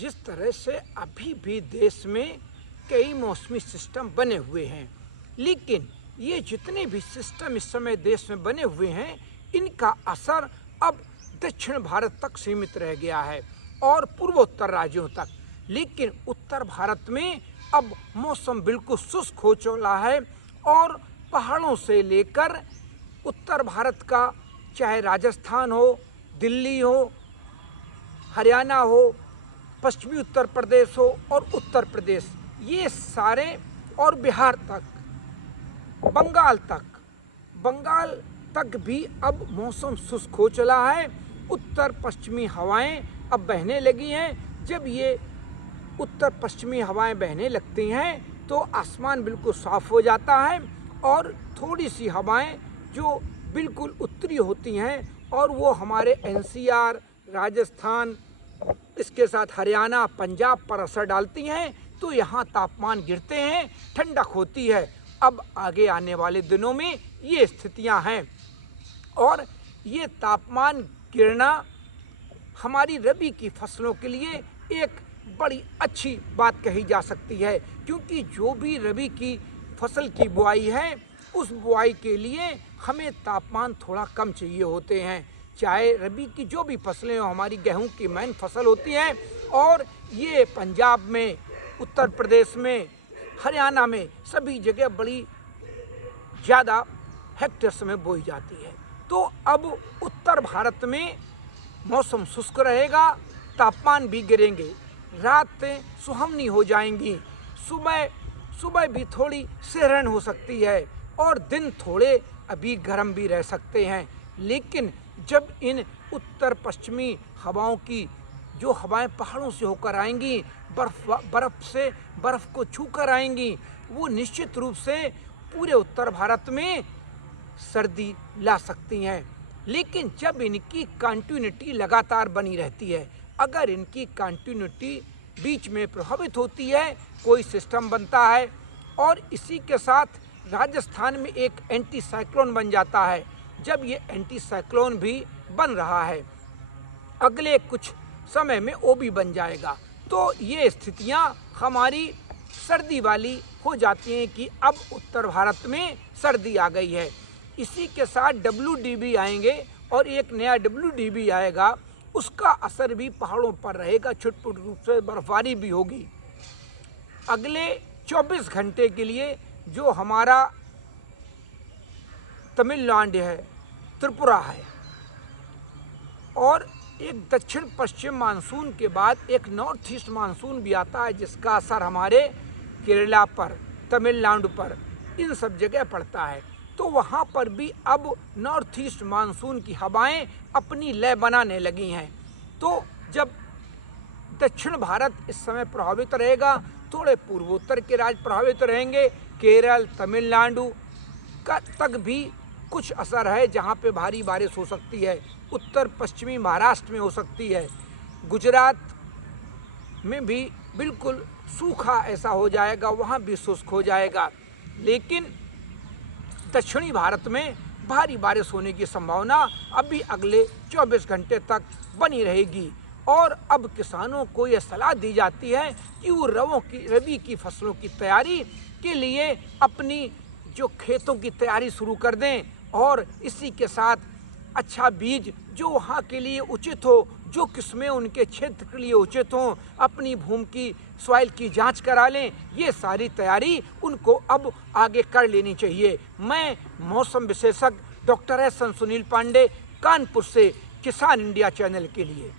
जिस तरह से अभी भी देश में कई मौसमी सिस्टम बने हुए हैं, लेकिन ये जितने भी सिस्टम इस समय देश में बने हुए हैं, इनका असर अब दक्षिण भारत तक सीमित रह गया है और पूर्वोत्तर राज्यों तक। लेकिन उत्तर भारत में अब मौसम बिल्कुल शुष्क हो चुका है और पहाड़ों से लेकर उत्तर भारत का, चाहे राजस्थान हो, दिल्ली हो, हरियाणा हो, पश्चिमी उत्तर प्रदेश हो और उत्तर प्रदेश, ये सारे, और बिहार तक, बंगाल तक भी अब मौसम शुष्क हो चला है। उत्तर पश्चिमी हवाएं अब बहने लगी हैं। जब ये उत्तर पश्चिमी हवाएं बहने लगती हैं तो आसमान बिल्कुल साफ हो जाता है और थोड़ी सी हवाएं जो बिल्कुल उत्तरी होती हैं और वो हमारे एनसीआर, राजस्थान, इसके साथ हरियाणा, पंजाब पर असर डालती हैं, तो यहाँ तापमान गिरते हैं, ठंडक होती है। अब आगे आने वाले दिनों में ये स्थितियाँ हैं और ये तापमान गिरना हमारी रबी की फसलों के लिए एक बड़ी अच्छी बात कही जा सकती है, क्योंकि जो भी रबी की फसल की बुआई है, उस बुआई के लिए हमें तापमान थोड़ा कम चाहिए होते हैं। चाहे रबी की जो भी फसलें हो, हमारी गेहूं की मेन फसल होती हैं और ये पंजाब में, उत्तर प्रदेश में, हरियाणा में सभी जगह बड़ी ज़्यादा हेक्टेयर्स में बोई जाती है। तो अब उत्तर भारत में मौसम शुष्क रहेगा, तापमान भी गिरेंगे, रातें सुहावनी हो जाएंगी, सुबह भी थोड़ी सिहरन हो सकती है और दिन थोड़े अभी गर्म भी रह सकते हैं। लेकिन जब इन उत्तर पश्चिमी हवाओं की जो हवाएं पहाड़ों से होकर आएंगी, बर्फ़ को छू कर आएंगी, वो निश्चित रूप से पूरे उत्तर भारत में सर्दी ला सकती हैं। लेकिन जब इनकी कंटिन्यूटी लगातार बनी रहती है, अगर इनकी कंटिन्यूटी बीच में प्रभावित होती है, कोई सिस्टम बनता है और इसी के साथ राजस्थान में एक एंटी साइक्लोन बन जाता है, जब ये एंटी साइक्लोन भी बन रहा है, अगले कुछ समय में वो भी बन जाएगा, तो ये स्थितियाँ हमारी सर्दी वाली हो जाती हैं कि अब उत्तर भारत में सर्दी आ गई है। इसी के साथ WDB आएंगे और एक नया WDB आएगा, उसका असर भी पहाड़ों पर रहेगा, छुटपुट रूप से बर्फबारी भी होगी। अगले 24 घंटे के लिए जो हमारा तमिलनाडु है, त्रिपुरा है और एक दक्षिण पश्चिम मानसून के बाद एक नॉर्थ ईस्ट मानसून भी आता है, जिसका असर हमारे केरला पर, तमिलनाडु पर, इन सब जगह पड़ता है। तो वहाँ पर भी अब नॉर्थ ईस्ट मानसून की हवाएं अपनी लय बनाने लगी हैं। तो जब दक्षिण भारत इस समय प्रभावित रहेगा, थोड़े पूर्वोत्तर के राज्य प्रभावित रहेंगे, केरल, तमिलनाडु का तक भी कुछ असर है, जहाँ पे भारी बारिश हो सकती है, उत्तर पश्चिमी महाराष्ट्र में हो सकती है, गुजरात में भी बिल्कुल सूखा ऐसा हो जाएगा, वहाँ भी शुष्क हो जाएगा। लेकिन दक्षिणी भारत में भारी बारिश होने की संभावना अभी अगले 24 घंटे तक बनी रहेगी और अब किसानों को यह सलाह दी जाती है कि वो रबी की फसलों की तैयारी के लिए अपनी जो खेतों की तैयारी शुरू कर दें और इसी के साथ अच्छा बीज जो वहाँ के लिए उचित हो, जो किस्में उनके क्षेत्र के लिए उचित हों, अपनी भूमि की सॉइल की जांच करा लें। ये सारी तैयारी उनको अब आगे कर लेनी चाहिए। मैं मौसम विशेषज्ञ doctor S N Sunil Pandey, Kanpur से, किसान इंडिया चैनल के लिए।